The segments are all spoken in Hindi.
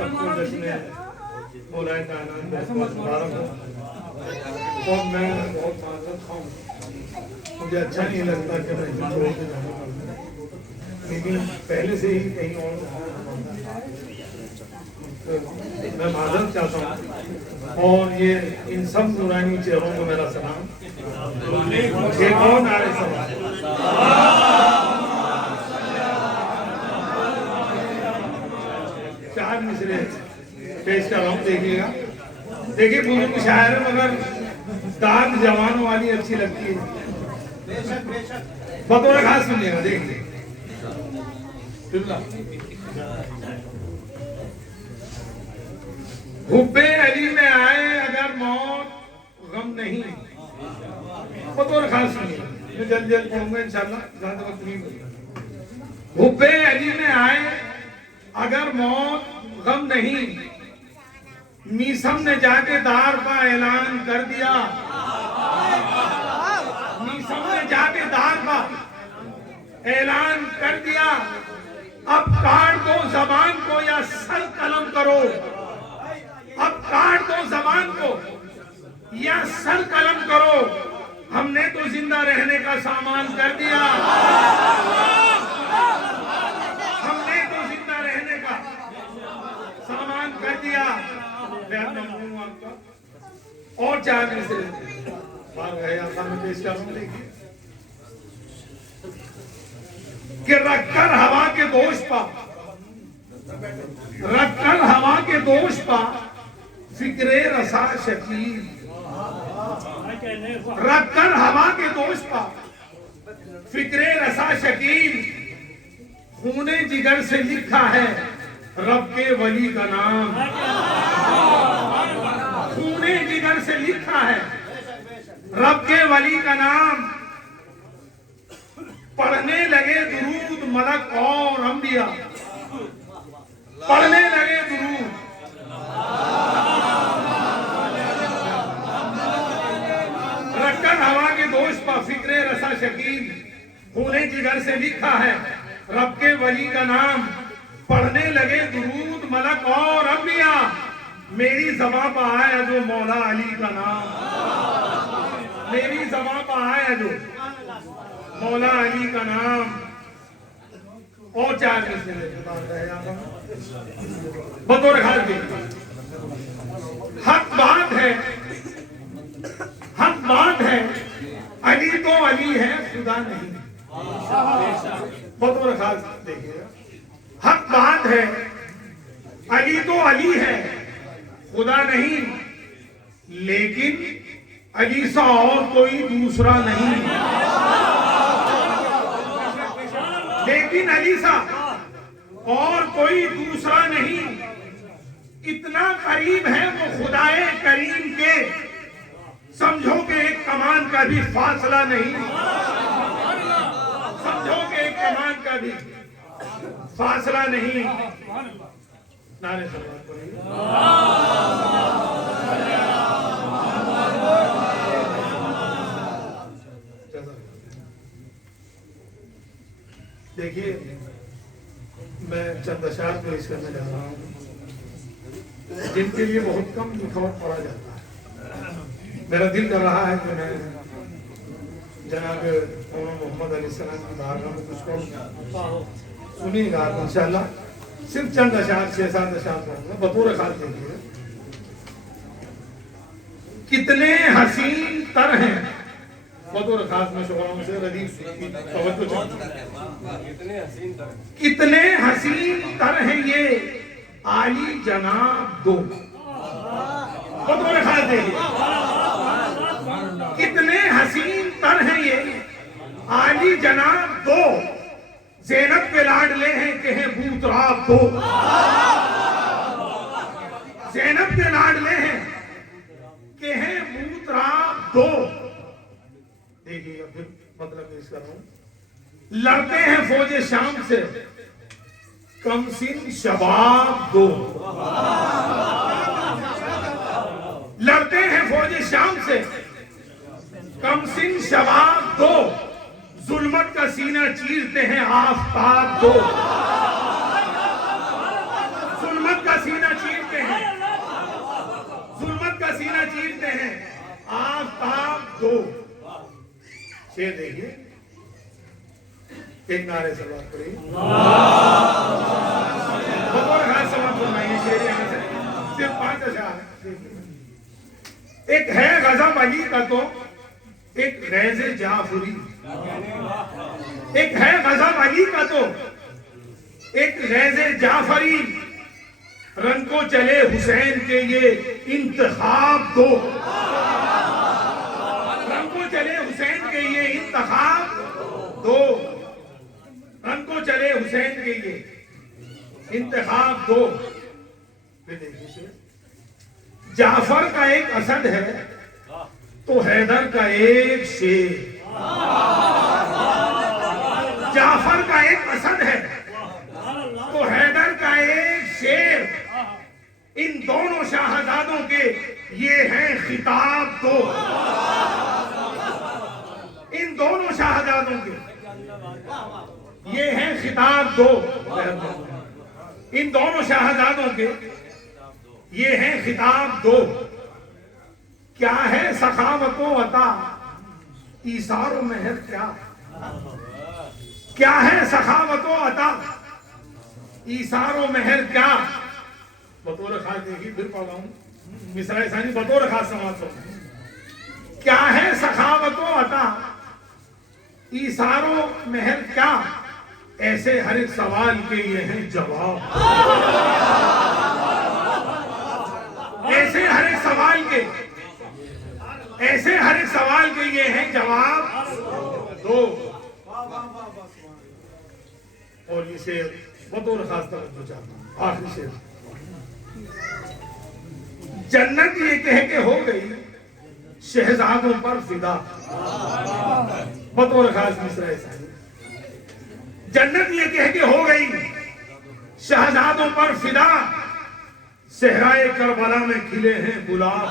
सबको जश्न मौलाए कायनात मुबारक हो। और मैं बहुत माजरत खाऊं, मुझे अच्छा नहीं लगता कि मैं इसे छोड़ के जाना पड़ता, लेकिन पहले से ही कहीं और तो मैं माजरत चाहता हूँ। और ये इन सब नूरानी चेहरों को मेरा सलाम। ये कौन आ रहे सब चार मिसरे पेश कर रहा हूँ, देखिएगा। देखिए बुजुर्ग शायर है मगर दाद जवानों वाली अच्छी लगती है। बतौर खास सुनिएगा, देखिए। हुब्बे अली में आए अगर मौत गम नहीं, बतौर खास सुनिएगा, मैं जल्द जल्द पढ़ूंगा इंशाल्लाह, ज्यादा वक्त नहीं मिलेगा। हुब्बे अली में आए अगर मौत गम नहीं, मीसम ने जाके दार का ऐलान कर दिया। मीसम ने जाके दार का ऐलान कर दिया। अब काट दो जबान को या सर कलम करो। अब काट दो जबान को या सर कलम करो। हमने तो जिंदा रहने का सामान कर दिया। हमने तो जिंदा रहने का सामान कर दिया। और चार में से पेश कर रहा हूं, देखिए कि रखकर हवा के दोष पा, रखकर हवा के दोष पा फिक्रे रसा शकील। रखकर हवा के दोष पा फिक्रे रसा शकील। खूने जिगर से लिखा है रब के वली का नाम। खूने जिगर से लिखा है रब के वली का नाम। पढ़ने लगे दुरूद मलक और अंबिया। पढ़ने लगे दुरूद। रखकर हवा के दोष पर फिक्रे रसा शकील। खूने जिगर से लिखा है रब के वली का नाम। पढ़ने लगे दुरूद मलक और अंबिया। मेरी ज़बां पर आया जो मौला अली का नाम। मेरी ज़बां पर आया जो मौला अली का नाम। और चार बतौर हाल के हक बात है, हक बात है, अली तो अली है खुदा नहीं। बतौर खास देखिएगा, हक बात है, अली तो अली है खुदा नहीं, लेकिन अली सा और कोई दूसरा नहीं। लेकिन अली सा और कोई दूसरा नहीं। इतना करीब है वो खुदाए करीम के, समझो कि एक कमान का भी फासला नहीं। समझो कि एक कमान का भी फासला नहीं। नारे सलावत पढ़िए। देखिए मैं चंद अशार पेश करने जा रहा हूँ जिनके लिए बहुत कम लिखावट पढ़ा जाता है। मेरा दिल कर रहा है कि मैं जनाब मोहम्मद अली सलाम की बारगाह में कुछ कहूँ, सुनिएगा आप इंशाल्लाह। सिर्फ चंद अशार 6-7 अशार पढ़ूंगा, बतौर खास देखिए। कितने हसीन तर हैं, बतौर खास में शुक्रान से रदीफ की तवज्जो चाहता हूं। कितने हसीन तर हैं ये आली जनाब दो। बतौर खास देखिए, कितने हसीन तर हैं ये आली जनाब दो। ज़ैनब के लाडले हैं कि हैं बूतराब दो। ज़ैनब के लाडले हैं कि हैं बूतराब दो। देखिए फिर मतलब पेश कर रहा हूं। लड़ते हैं फौजे शाम से कमसिन शबाब दो। लड़ते हैं फौजे शाम से कमसिन शबाब दो। जुल्मत का सीना चीरते हैं आफताब दो। जुल्मत का सीना हैं आफताब दो। शेर देखिए, एक नारे सलवात करिए, बतौर खास सवाल फरमाइए। शेर यहाँ से सिर्फ 5 अशआर है। एक है गजब अली का तो एक गैज़े जाफरी, एक है गजब अली का तो एक गैज़े जाफरी, रंग को चले हुसैन के ये इंतखाब दो। रंग को चले हुसैन के ये इंतखाब दो, रंग को चले हुसैन के ये इंतखाब दो। फिर देखिए, जाफर का एक असद है तो हैदर का एक शेर। जाफर का एक असद है तो हैदर का एक शेर, इन दोनों शाहजादों के ये हैं खिताब दो। इन दोनों शाहजादों के ये हैं खिताब दो। इन दोनों शाहजादों के ये हैं खिताब दो। क्या है सखावतो अता ईसारो महर, क्या है सखावतो अता ईसारो महर, क्या बतौर खास देखिए, फिर पढ़ रहा हूं मिसरा सानी बतौर खास समाज। क्या है सखावतो अता ईसारो महर, क्या ऐसे हर एक सवाल के ये हैं जवाब। ऐसे हर एक सवाल के, ऐसे हर एक सवाल के ये हैं जवाब दो। और ये शेर बतौर खास तवज्जो चाहता हूं, आखिरी शेर। जन्नत ये कह के हो गई शहजादों पर फिदा, बतौर खास मिसरा ऐसा। जन्नत ये कह के हो गई शहजादों पर फिदा, सहराए करबला में खिले हैं गुलाब।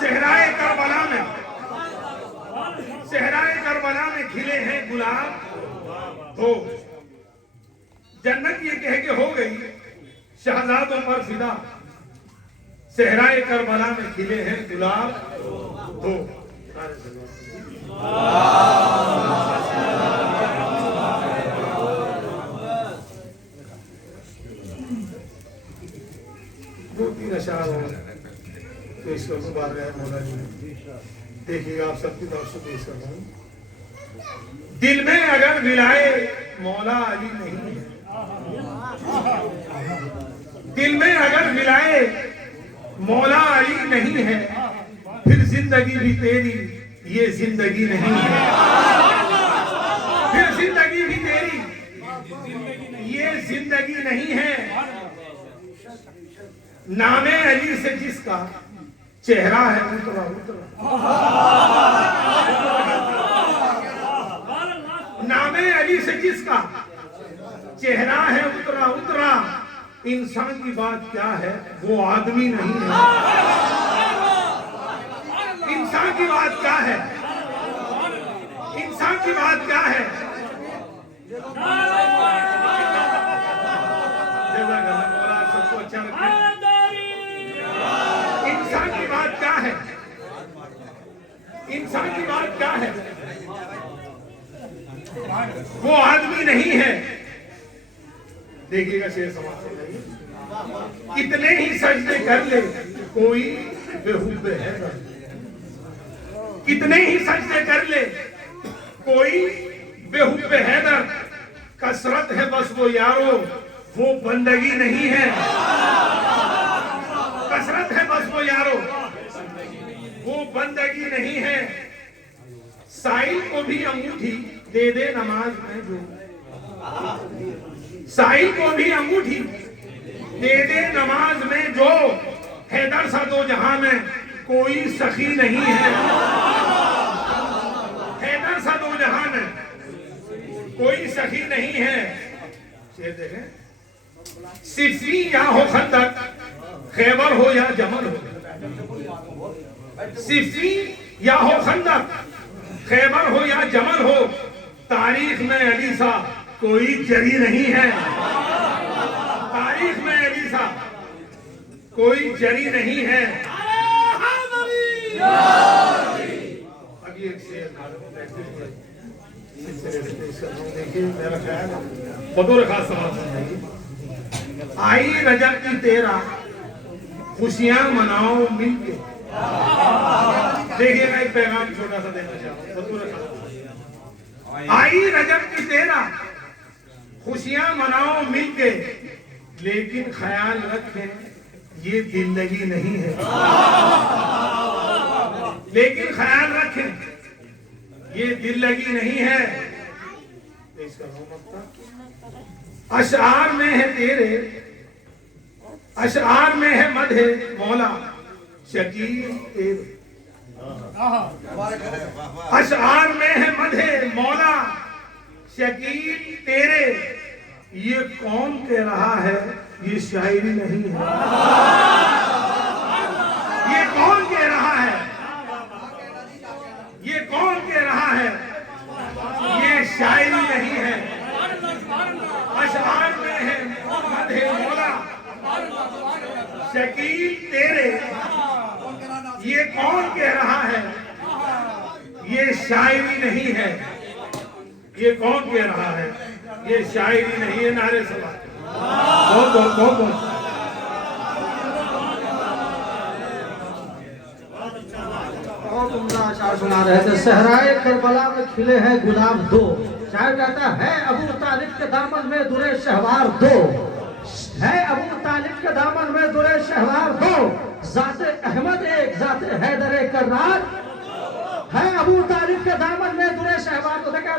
सहराए करबला में, सहराए करबला में खिले हैं गुलाब। तो जन्नत ये कह के हो गई शहजादों पर फिदा, सहराए करबला में खिले हैं गुलाब। तो दो-तीन अशआर और पेश करूं बार गए मौला जी। देखिएगा, आप सबकी तरफ से पेश कर रहा हूं। दिल में अगर विलाए मौला अली नहीं है, दिल में अगर विलाए मौला अली नहीं है, फिर जिंदगी भी तेरी ये जिंदगी नहीं है। फिर जिंदगी भी तेरी ये जिंदगी नहीं है। नामे अली से जिसका चेहरा है उतरा उतरा, नामे अली से जिसका चेहरा है उतरा उतरा, इंसान की बात क्या है वो आदमी नहीं है। इंसान की बात क्या है, इंसान की बात क्या है। सबको अच्छा लगता है। इंसान की बात क्या है, इंसान की बात क्या है, वो आदमी नहीं है। देखिएगा शेर समाज, कितने ही सजदे कर ले कोई बेहुबे है, कितने ही सजदे कर ले कोई बेहुबे हैदर, कसरत है बस वो यारो वो बंदगी नहीं है। कसरत है बस वो यारो वो बंदगी नहीं है। साइल को भी अंगूठी दे दे नमाज में जो, साइल को भी अंगूठी दे दे नमाज में जो, हैदर सा दो जहां में कोई सखी नहीं है। हैदर सा दो जहां में कोई सखी नहीं है। शेर देखें, सिफी या हो खंदक, खैबर हो या जमल हो, सिफी या हो खंदक, खैबर हो या जमल हो, तारीख में अली सा कोई जरी नहीं है। तारीख में अली सा कोई जरी नहीं है। अभी एक शेर देखिए, मेरा ख्याल बतौर खास समाज सुनाइए। आई रजब की तेरा खुशियां मनाओ मिलके। देखिएगा, एक पैगाम छोटा सा देना चाहूँ बतौर खास। आई रजब की तेरा खुशियां मनाओ मिलके, लेकिन ख्याल रखें ये दिल लगी नहीं है। लेकिन ख्याल रखें ये दिल लगी नहीं है। अशआर में है तेरे, अशआर में है मधे मौला शकील तेरे। अशआर में है मधे मौला शकील तेरे। ये कौन कह रहा है ये शायरी नहीं है। ये कौन कह रहा है, ये कौन कह रहा है ये शायरी नहीं है। अशआर में है मधे मौला शकील तेरे। ये कौन कह रहा है ये शायरी नहीं है। ये कौन कह रहा है ये शायरी नहीं है। नारे सवाल बहुत बहुत बहुत बहुत। बहुत उम्दा अशार सुना रहे थे। सहराए करबला में खिले हैं गुलाब दो। शायर कहता है अबू तालिब के दामन में दुरे शहवार दो, है अबू तालिब के दामन में दुरे शहवार दो। जाते अहमद एक जाते हैदर कर्रार, है अबू तालिब के दामन में दुरे शहवार दो। देखा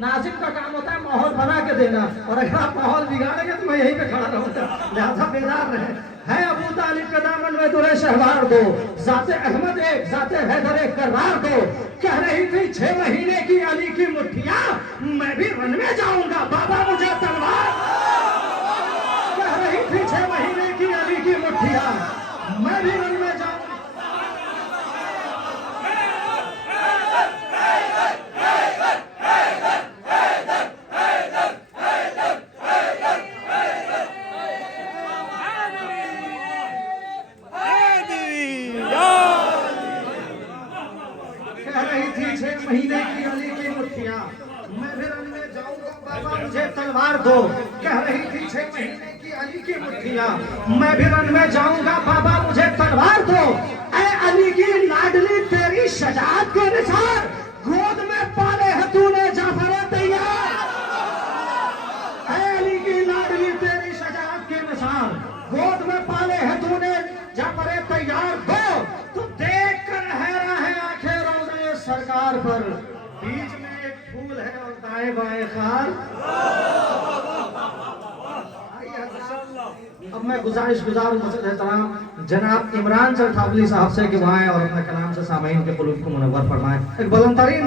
नाजिम का काम होता है माहौल बना के देना, और अगर आप माहौल बिगाड़ेंगे तो मैं यहीं पे खड़ा रहूंगा, लिहाजा बेदार रहे। है अबू तालिब के दामन में दुरे शहवार दो, जाते अहमद एक जाते हैदर कर्रार दो। कह रही थी 6 महीने की अली की मुट्ठियां, मैं भी रन में जाऊंगा बाबा मुझे तलवार। कह रही थी 6 महीने की अली की मुट्ठियां, मैं भी रन में जाऊंगा। महीने की अली की मुट्ठियां, मैं भी रन में जाऊंगा बाबा मुझे तलवार दो। कह रही थी 6 महीने की अली की मुट्ठियां, मैं भी रन में जाऊंगा बाबा मुझे तलवार दो। ऐ अली की लाडली तेरी शजाअत के निसार, गोद में पाले है तूने जाफर तैयार। ऐ अली की लाडली तेरी शजाअत के निसार, गोद में पाले है तूने जाफर तैयार दो। तू देख कर हैरान है आंखें रोज़े सरकार पर, बीच में एक फूल है और दाएं बाएं खार। अब मैं गुजारिश गुजारूं एहतराम जनाब इमरान चरथावली साहब से कि वहाँ और अपने कलाम से सामईन के कुलूब को मुनव्वर फरमाएं। एक बुलंद तरीन